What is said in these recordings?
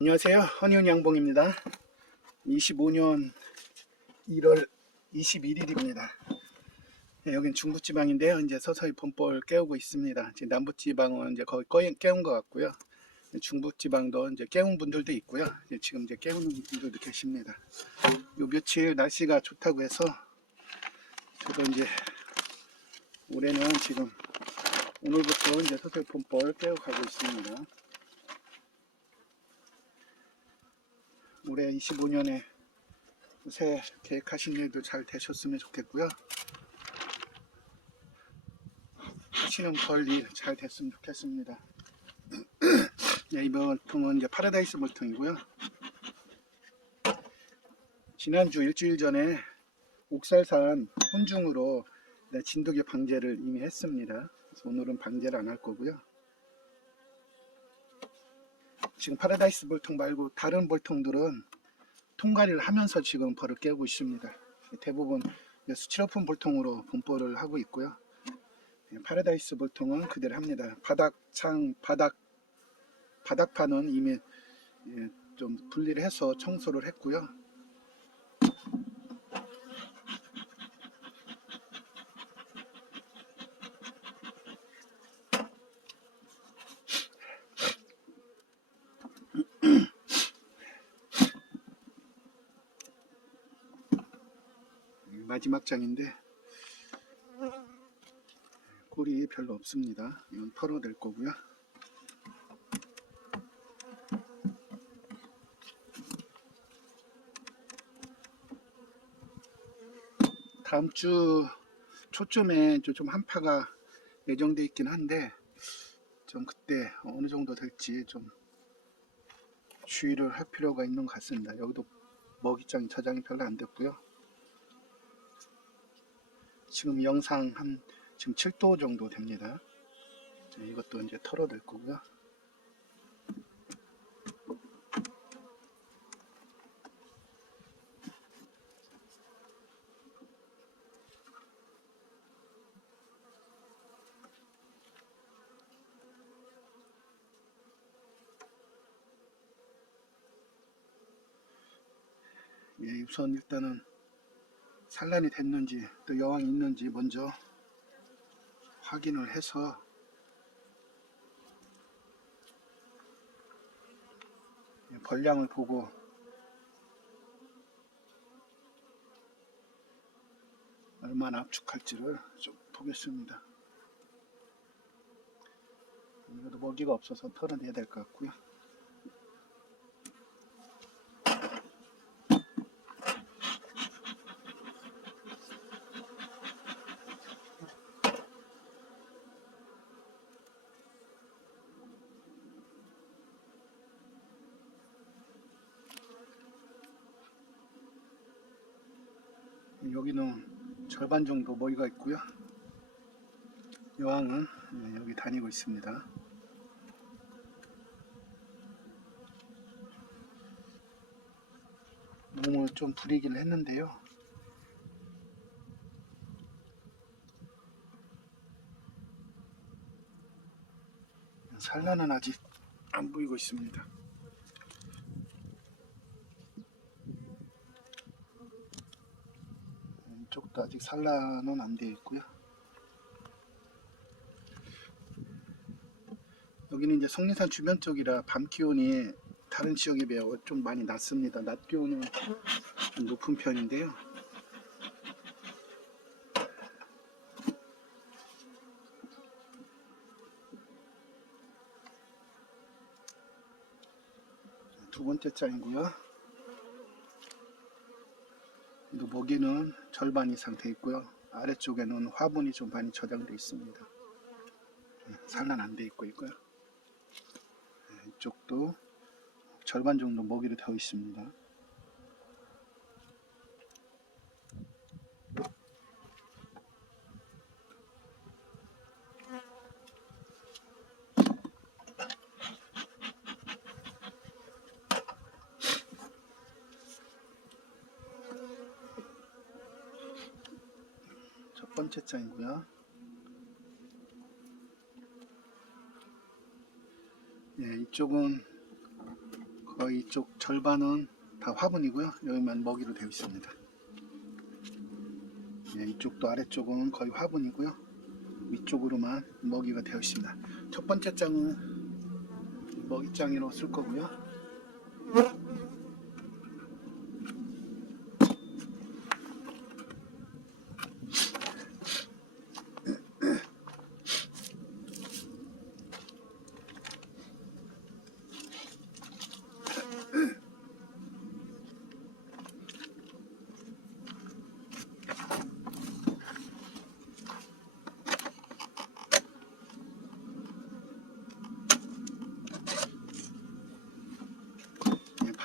안녕하세요. 허니온 양봉입니다. 25년 1월 21일입니다. 네, 여긴 중부지방인데요. 이제 서서히 봄볼 깨우고 있습니다. 지금 남부지방은 이제 거의 꺼- 깨운 것 같고요. 중부지방도 이제 깨운 분들도 있고요. 이제 지금 이제 깨우는 분들도 계십니다. 요 며칠 날씨가 좋다고 해서 저도 이제 올해는 지금 오늘부터 이제 서서히 봄볼 깨우가고 있습니다. 올해 25년에 새 계획하신 일도 잘 되셨으면 좋겠고요. 하시는 벌일 잘 됐으면 좋겠습니다. 네, 이 볼통은 이제 파라다이스 볼통이고요. 지난주 일주일 전에 옥살산 혼중으로 네, 진돗개 방제를 이미 했습니다. 그래서 오늘은 방제를 안 할 거고요. 지금 파라다이스 볼통 말고 다른 볼통들은 통과리를 하면서 지금 벌을 깨고 있습니다. 대부분 이제 수치 높은 볼통으로 분포를 하고 있고요. 예, 파라다이스 볼통은 그대로 합니다. 바닥 창 바닥 바닥판은 이미 예, 좀 분리를 해서 청소를 했고요. 마지막 장인데 꼴이 별로 없습니다. 이건 털어낼 거고요. 다음 주 초쯤에 좀- 좀 한파가 예정돼 있긴 한데 좀 그때 어느 정도 될지 좀 주의를 할 필요가 있는 것 같습니다. 여기도 먹이장 저장이 별로 안 됐고요. 지금 영상 한 지금 7도 정도 됩니다. 자, 이것도 이제 털어낼 거고요. 예, 우선 일단은 산란이 됐는지 또 여왕이 있는지 먼저 확인을 해서 예, 벌량을 보고 얼마나 압축할지를 좀 보겠습니다. 이것도 먹이가 없어서 털어내야 될 것 같고요. 여기는 절반 정도 먹이가 있고요. 여왕은 네, 여기 다니고 있습니다. 몸을 좀 부리긴 했는데요. 산란은 아직 안 보이고 있습니다. 이쪽도 아직 산란은 안 되어 있고요. 여기는 이제 성리산 주변 쪽이라 밤 기온이 다른 지역에 비해 좀 많이 낮습니다. 낮 기온은 좀 높은 편인데요. 두 번째 장이고요. 또 먹이는 절반 이상 돼 있고요. 아래쪽에는 화분이 좀 많이 저장돼 있습니다. 네, 산란 안 돼 있고 있고요. 네, 이쪽도 절반 정도 먹이로 되어 있습니다. 첫 번째 장이고요. 예, 이쪽은 거의 이쪽 절반은 다 화분이고요. 여기만 먹이로 되어 있습니다. 네, 이쪽도 아래쪽은 거의 화분이고요. 위쪽으로만 먹이가 되어 있습니다. 첫 번째 장은 먹이장으로 쓸 거고요.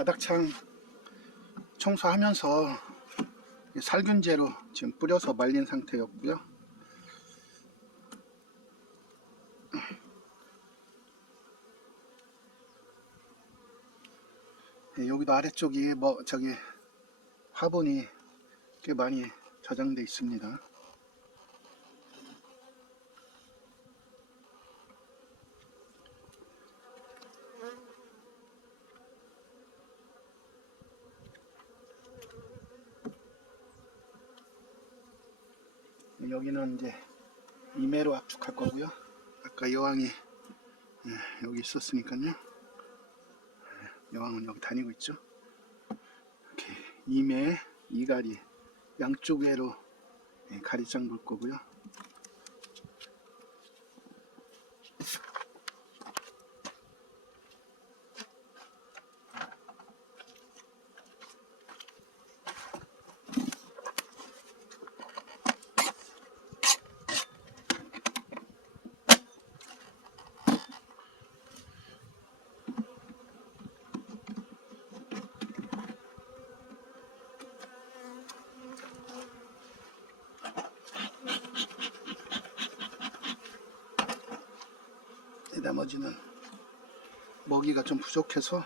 바닥창 청소하면서 살균제로 지금 뿌려서 말린 상태였고요. 네, 여기도 아래쪽이 뭐 저기 화분이 꽤 많이 저장돼 있습니다. 여기는 이제 이매로 압축할 거고요. 아까 여왕이 예, 여기 있었으니까요. 예, 여왕은 여기 다니고 있죠. 이렇게 이매, 이가리 양쪽 외로 예, 가리장 볼 거고요. 이 나머지는 먹이가 좀 부족해서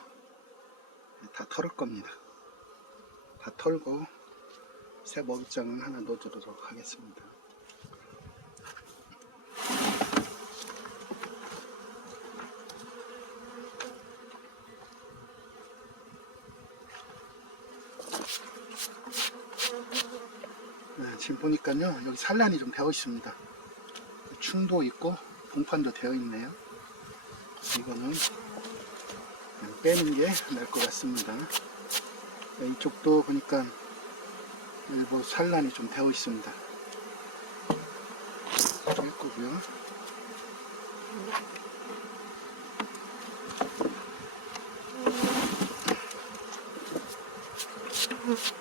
다 털을 겁니다. 다 털고 새 먹이장은 하나 넣어주도록 하겠습니다. 네, 지금 보니까요 여기 산란이 좀 되어 있습니다. 충도 있고 봉판도 되어 있네요. 이거는 빼는 게 나을 것 같습니다. 네, 이쪽도 보니까 일부 산란이 좀 되어 있습니다. 뺄 거고요. 네,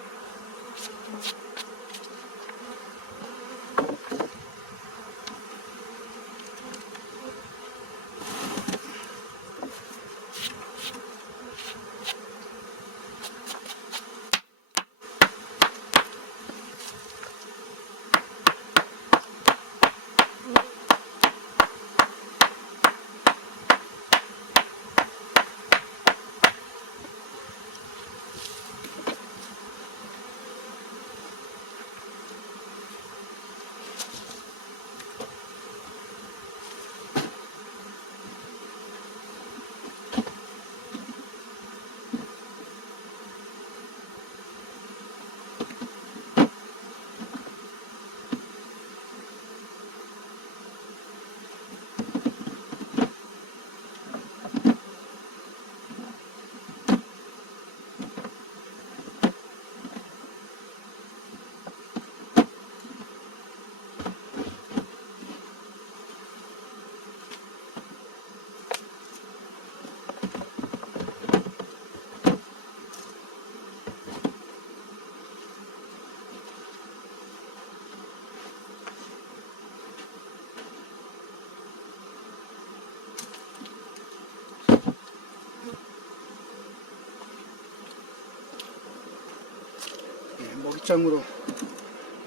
먹이장으로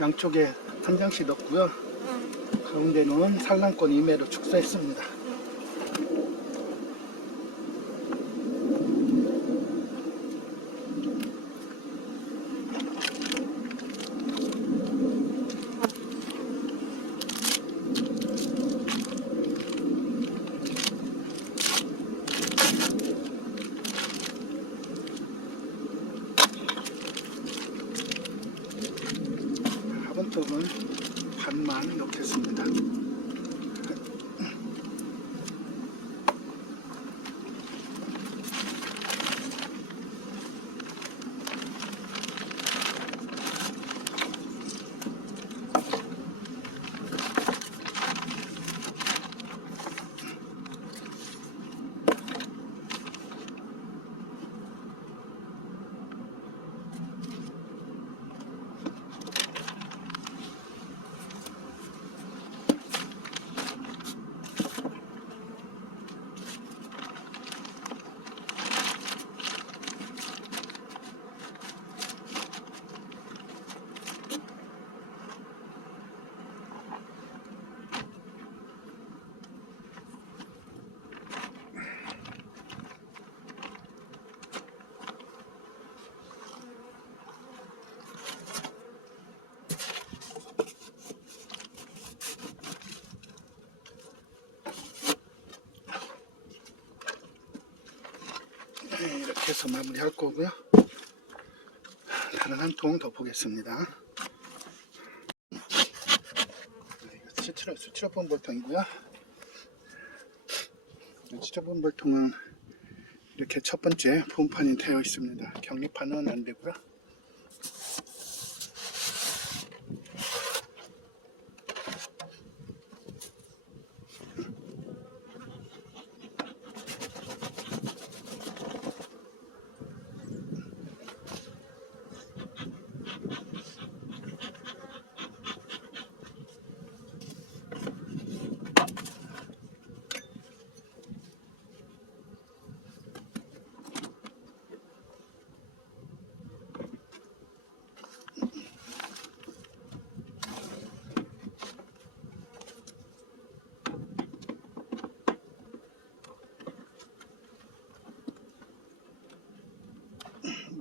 양쪽에 한 장씩 넣고요. 가운데는 산란권 임해로 축소했습니다. 떡은 반만 넣겠습니다. 네, 이렇게 마무리할 거고요. 다른 한통더 보겠습니다. 네, 이거 스티로, 스티로폼 볼통이고요. 이 스티로폼 볼통은 이렇게 첫 번째 본판이 되어 있습니다. 격리판은 안 되고요.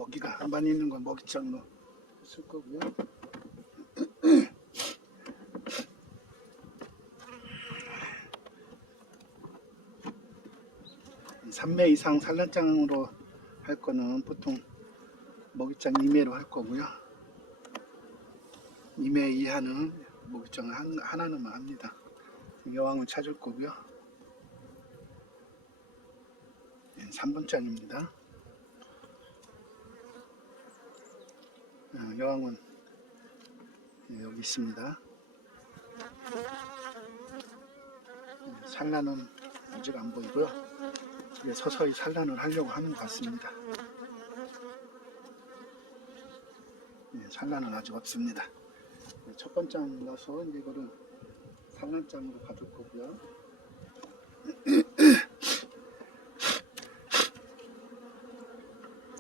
먹이가 많이 있는 건 먹이장으로 쓸 거고요. 3매 이상 산란장으로 할 거는 보통 먹이장 2매로 할 거고요. 2매 이하는 먹이장 한, 하나는 합니다. 여왕을 찾을 거고요. 3번장입니다. 여왕은 예, 여기 있습니다. 음, 산란은 아직 안 보이고요. 서서히 산란을 하려고 하는 것 같습니다. 예, 산란은 아직 없습니다. 예, 첫 번장 넣어서 이제 이거를 산란장으로 가줄 거고요.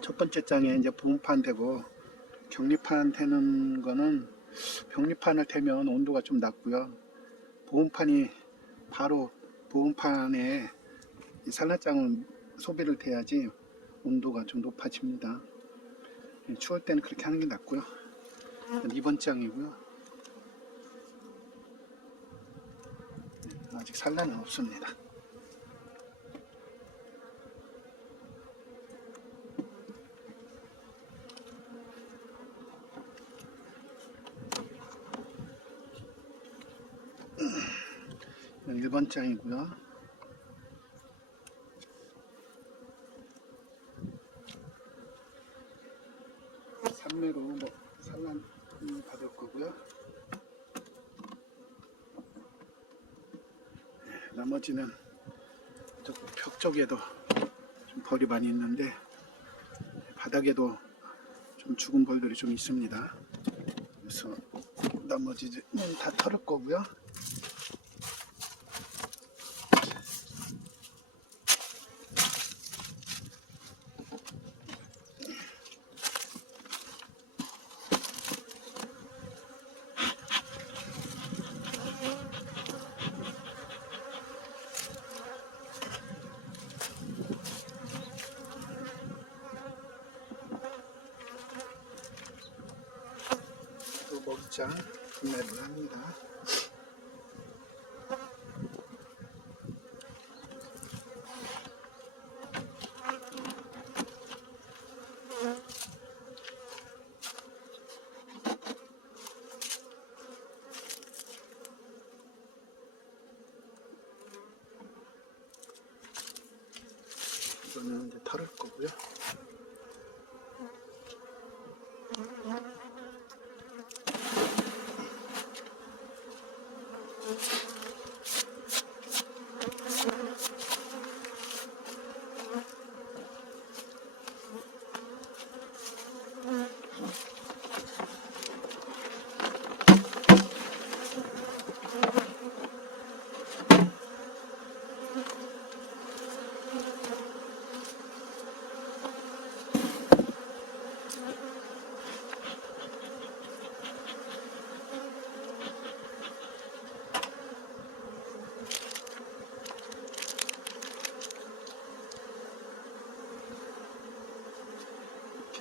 첫 번째 장에 이제 보온판 되고 격리판 되는 거는 격리판을 대면 온도가 좀 낮고요. 보온판이 바로 보온판에 이 산란장은 소비를 돼야지 온도가 좀 높아집니다. 예, 추울 때는 그렇게 하는 게 낫고요. 이번 장이고요. 예, 아직 산란은 없습니다. 이건 1번 장이고요. 삼매로 뭐 산란 받을 거고요. 네, 나머지는 저벽 쪽에도 좀 벌이 많이 있는데 바닥에도 좀 죽은 벌들이 좀 있습니다. 그래서 나머지는 다 털을 거고요. 또 먹자 구매를 합니다.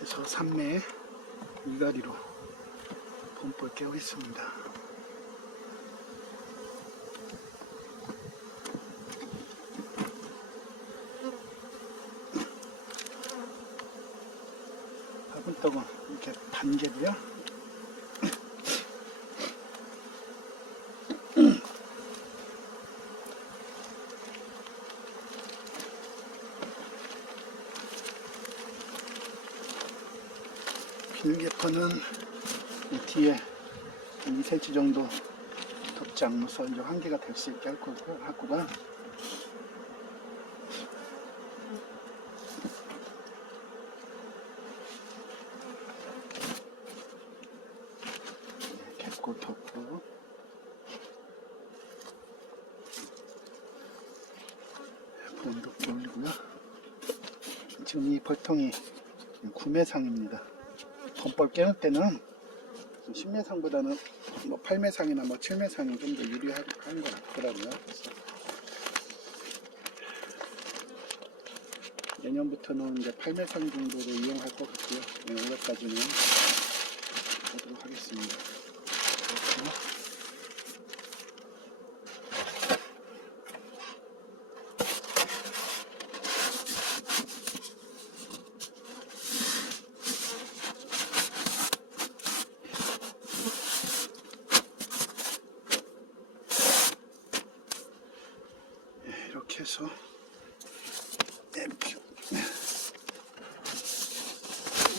그래서 삼매 이가리로 펌프를 깨우겠습니다. 화분떡은 이렇게 반개로요. 비닐개퍼는 이 뒤에 한 2cm 정도 덮지 않고서 이제 환기가 될 수 있게 할 거고 하고가 캡고 덮고 본드 올리고요. 지금 이 벌통이 구매상입니다. 덤벌 깨울 때는 신매상보다는 뭐 8매상이나 뭐 7매상이 좀 더 유리한 것 같더라고요. 내년부터는 이제 8매상 정도로 이용할 것 같고요. 네, 올해까지는 하도록 하겠습니다. 그렇고요. 네, 이렇게 해서 네, 비,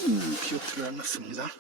음, 비오트를 놨습니다.